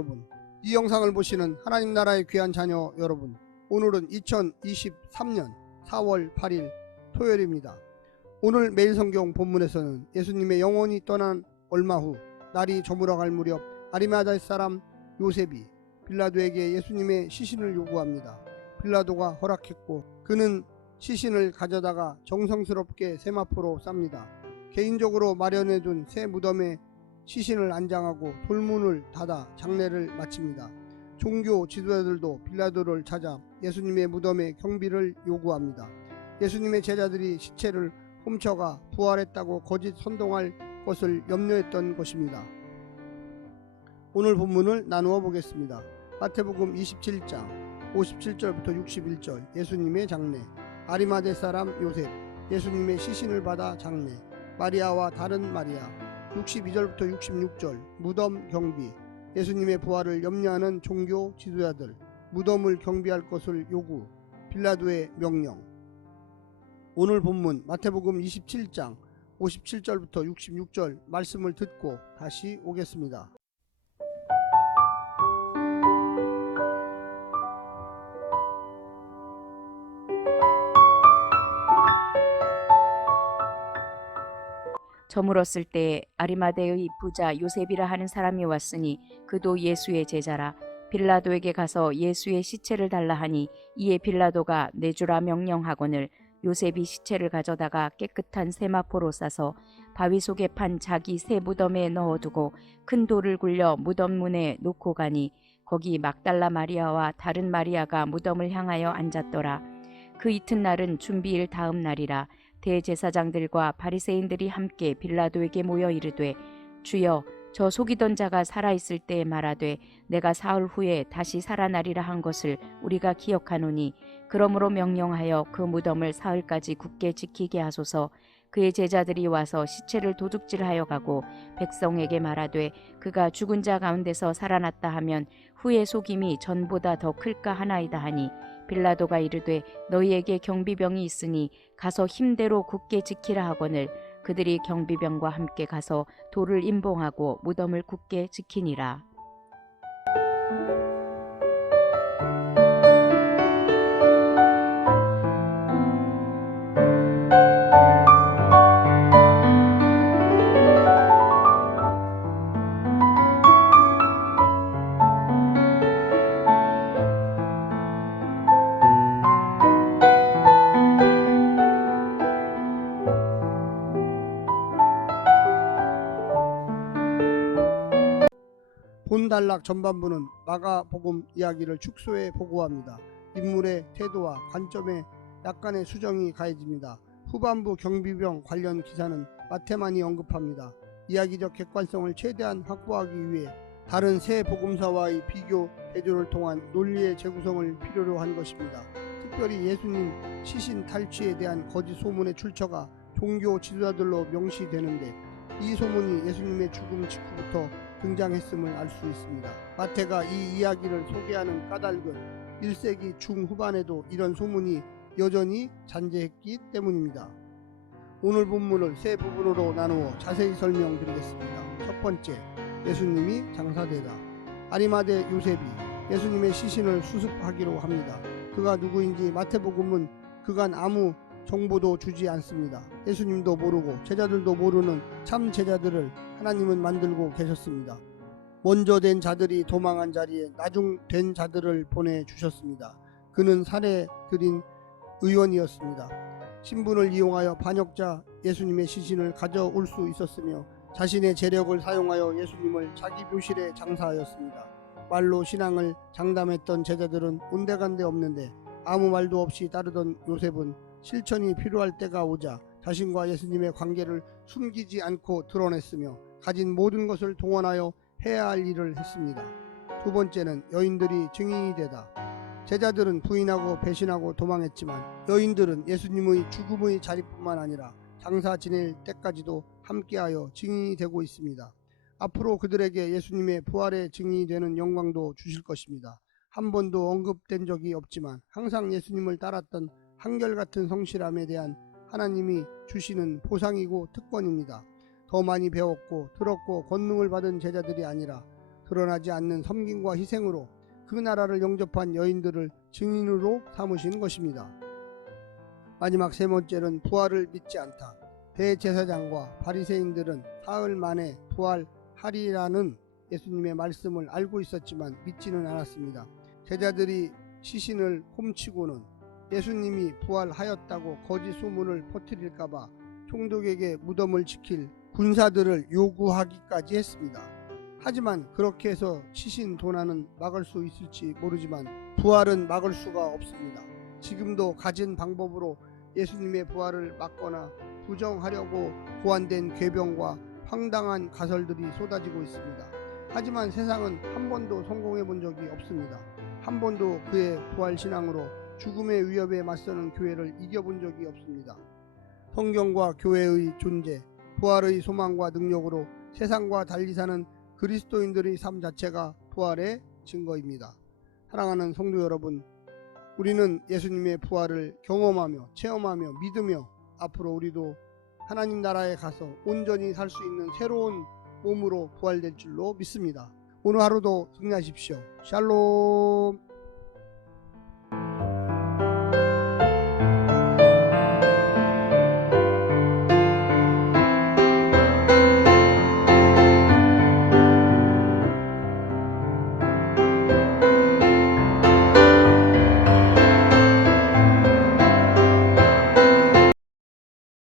여러분, 이 영상을 보시는 하나님 나라의 귀한 자녀 여러분, 오늘은 2023년 4월 8일 토요일입니다. 오늘 매일 성경 본문에서는 예수님의 영혼이 떠난 얼마 후 날이 저물어갈 무렵 아리마다의 사람 요셉이 빌라도에게 예수님의 시신을 요구합니다. 빌라도가 허락했고 그는 시신을 가져다가 정성스럽게 세마포로 쌉니다. 개인적으로 마련해둔 새 무덤에 시신을 안장하고 돌문을 닫아 장례를 마칩니다. 종교 지도자들도 빌라도를 찾아 예수님의 무덤의 경비를 요구합니다. 예수님의 제자들이 시체를 훔쳐가 부활했다고 거짓 선동할 것을 염려했던 것입니다. 오늘 본문을 나누어 보겠습니다. 마태복음 27장 57절부터 61절 예수님의 장례 아리마대 사람 요셉 예수님의 시신을 받아 장례 마리아와 다른 마리아 62절부터 66절 무덤 경비. 예수님의 부활을 염려하는 종교 지도자들 무덤을 경비할 것을 요구. 빌라도의 명령. 오늘 본문 마태복음 27장 57절부터 66절 말씀을 듣고 다시 오겠습니다. 저물었을 때 아리마대의 부자 요셉이라 하는 사람이 왔으니 그도 예수의 제자라. 빌라도에게 가서 예수의 시체를 달라 하니 이에 빌라도가 내주라 명령하거늘 요셉이 시체를 가져다가 깨끗한 세마포로 싸서 바위 속에 판 자기 새 무덤에 넣어두고 큰 돌을 굴려 무덤 문에 놓고 가니 거기 막달라 마리아와 다른 마리아가 무덤을 향하여 앉았더라. 그 이튿날은 준비일 다음 날이라 대제사장들과 바리새인들이 함께 빌라도에게 모여 이르되 주여 저 속이던 자가 살아 있을 때에 말하되 내가 사흘 후에 다시 살아나리라 한 것을 우리가 기억하노니 그러므로 명령하여 그 무덤을 사흘까지 굳게 지키게 하소서. 그의 제자들이 와서 시체를 도둑질하여 가고 백성에게 말하되 그가 죽은 자 가운데서 살아났다 하면 후의 속임이 전보다 더 클까 하나이다 하니 빌라도가 이르되 너희에게 경비병이 있으니 가서 힘대로 굳게 지키라 하거늘 그들이 경비병과 함께 가서 돌을 임봉하고 무덤을 굳게 지키니라. 본단락 전반부는 마가복음 이야기를 축소해 보고합니다. 인물의 태도와 관점에 약간의 수정이 가해집니다. 후반부 경비병 관련 기사는 마태만이 언급합니다. 이야기적 객관성을 최대한 확보하기 위해 다른 새 복음사와의 비교 대조를 통한 논리의 재구성을 필요로 한 것입니다. 특별히 예수님 시신 탈취에 대한 거짓 소문의 출처가 종교 지도자들로 명시되는데 이 소문이 예수님의 죽음 직후부터 등장했음을 알 수 있습니다. 마태가 이 이야기를 소개하는 까닭은 1세기 중후반에도 이런 소문이 여전히 잔재했기 때문입니다. 오늘 본문을 세 부분으로 나누어 자세히 설명드리겠습니다. 첫 번째, 예수님이 장사되다. 아리마대 요셉이 예수님의 시신을 수습하기로 합니다. 그가 누구인지 마태복음은 그간 아무 정보도 주지 않습니다. 예수님도 모르고 제자들도 모르는 참 제자들을 하나님은 만들고 계셨습니다. 먼저 된 자들이 도망한 자리에 나중 된 자들을 보내 주셨습니다. 그는 사례들인 의원이었습니다. 신분을 이용하여 반역자 예수님의 시신을 가져올 수 있었으며 자신의 재력을 사용하여 예수님을 자기 묘실에 장사하였습니다. 말로 신앙을 장담했던 제자들은 온데간데 없는데 아무 말도 없이 따르던 요셉은 실천이 필요할 때가 오자 자신과 예수님의 관계를 숨기지 않고 드러냈으며 가진 모든 것을 동원하여 해야 할 일을 했습니다. 두 번째는 여인들이 증인이 되다. 제자들은 부인하고 배신하고 도망했지만 여인들은 예수님의 죽음의 자리뿐만 아니라 장사 지낼 때까지도 함께하여 증인이 되고 있습니다. 앞으로 그들에게 예수님의 부활의 증인이 되는 영광도 주실 것입니다. 한 번도 언급된 적이 없지만 항상 예수님을 따랐던 한결같은 성실함에 대한 하나님이 주시는 보상이고 특권입니다. 더 많이 배웠고 들었고 권능을 받은 제자들이 아니라 드러나지 않는 섬김과 희생으로 그 나라를 영접한 여인들을 증인으로 삼으신 것입니다. 마지막 세 번째는 부활을 믿지 않다. 대제사장과 바리새인들은 사흘 만에 부활하리라는 예수님의 말씀을 알고 있었지만 믿지는 않았습니다. 제자들이 시신을 훔치고는 예수님이 부활하였다고 거짓 소문을 퍼뜨릴까봐 총독에게 무덤을 지킬 군사들을 요구하기까지 했습니다. 하지만 그렇게 해서 시신 도난은 막을 수 있을지 모르지만 부활은 막을 수가 없습니다. 지금도 가진 방법으로 예수님의 부활을 막거나 부정하려고 고안된 궤병과 황당한 가설들이 쏟아지고 있습니다. 하지만 세상은 한 번도 성공해 본 적이 없습니다. 한 번도 그의 부활 신앙으로 죽음의 위협에 맞서는 교회를 이겨본 적이 없습니다. 성경과 교회의 존재, 부활의 소망과 능력으로 세상과 달리 사는 그리스도인들의 삶 자체가 부활의 증거입니다. 사랑하는 성도 여러분, 우리는 예수님의 부활을 경험하며 체험하며 믿으며 앞으로 우리도 하나님 나라에 가서 온전히 살 수 있는 새로운 몸으로 부활될 줄로 믿습니다. 오늘 하루도 승리하십시오. 샬롬.